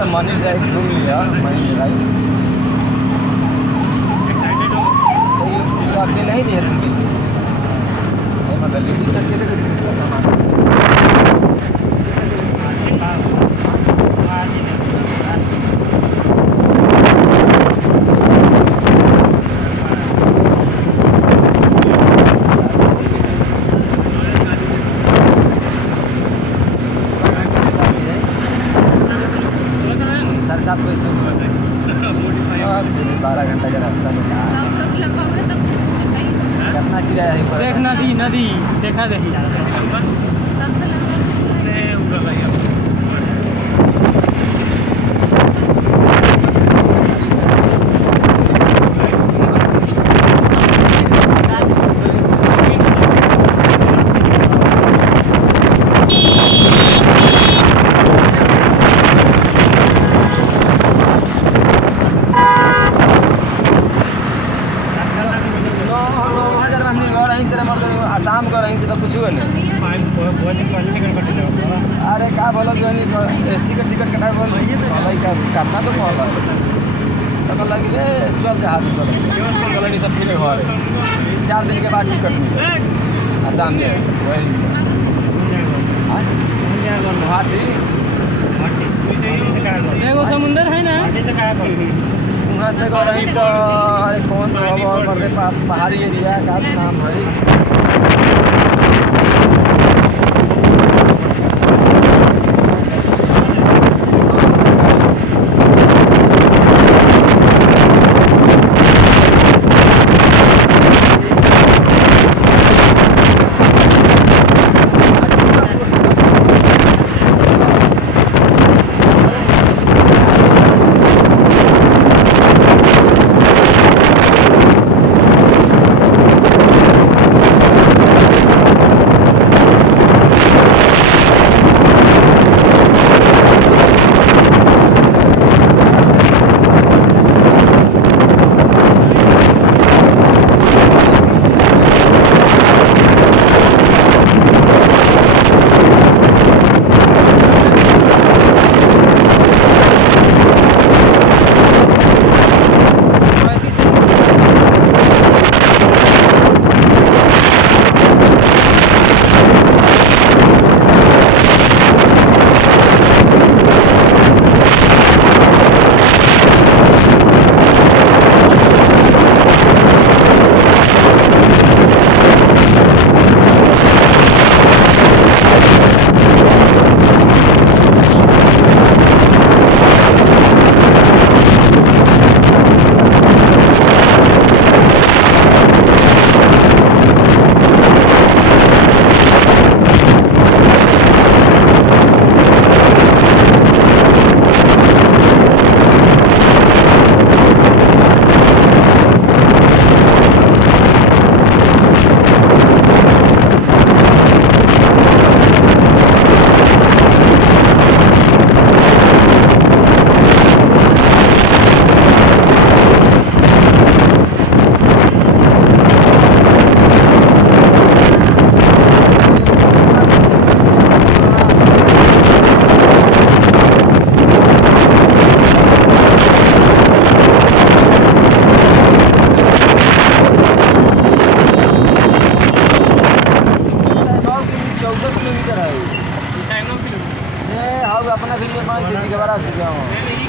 तो money drive घूम लिया मनी ड्राइव तो ये अकेले ही नहीं है तुम मतलब लेडीज अकेले का सामान देख नदी देखा देखी आसाम का रही से तो कुछ हुआ नहीं। अरे का बोलो कि एसी का टिकट कटा बोल भाई का काटना तो बोला तो लगी रे चल जहाज चल नहीं सब ठीक है 4 दिन के बाद टिकट मिले आसाम में वही देखो समुंदर है ना वहाँ से रही सो कौन पहाड़ी एरिया का नाम है अपना भी ये मान के बड़ा से जाओ